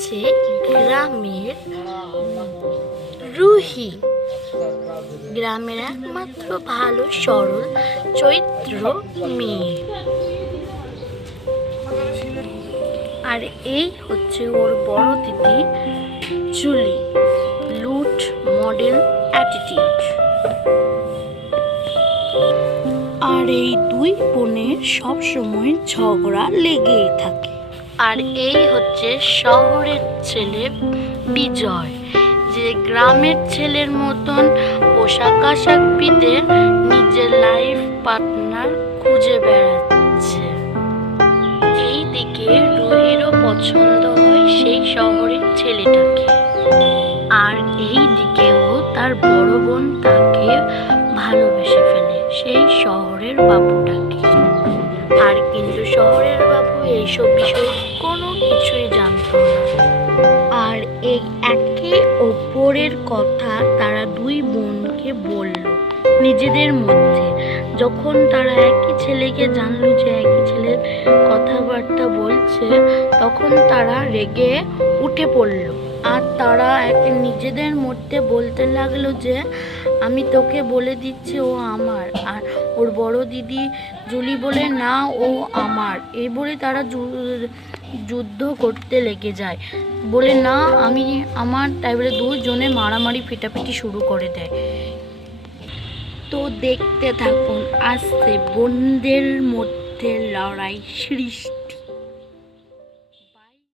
হচ্ছে গ্রামের রুহি। গ্রামের একমাত্র ভালো সরল চরিত্র মেয়ে। আর এই হচ্ছে ওর বড় দিদি জুলি, লুট মডেল অ্যাটিটিউড। আর এই দুই বোনের সবসময় ঝগড়া লেগেই থাকে। আর এই হচ্ছে শহরের ছেলে বিজয়, যে গ্রামের ছেলের মতন পোশাক আশাক পিতে নিজের লাইফ পার্টনার খুঁজে বেড়াচ্ছে। এইদিকে রুহিরও পছন্দ হয় সেই শহরের ছেলেটাকে, আর এই দিকেও তার বড় বোন তাকে ভালোবেসে ফেলে সেই শহরের বাবুটাকে। আর কিন্তু শহরের বাবু এইসব বিষয়ে কোনো কিছুই জানতো না। আর এই একে অপরের কথা তারা দুই বোনকে বলল নিজেদের মধ্যে। যখন তারা একই ছেলেকে জানলো যে একই ছেলের কথাবার্তা বলছে, তখন তারা রেগে উঠে পড়ল। আর তারা নিজেদের মধ্যে বলতে লাগলো যে আমি তোকে বলে দিচ্ছি ও আমার। আর ওর বড় দিদি জুলি বলে না ও আমার। এই বলে তারা যুদ্ধ করতে লেগে যায়, বলে না আমি আমার। তাই বলে দুজনে মারামারি পিটাপিটি শুরু করে দেয়। তো দেখতে থাকুন আস্তে বোনদের মধ্যে লড়াই সৃষ্টি।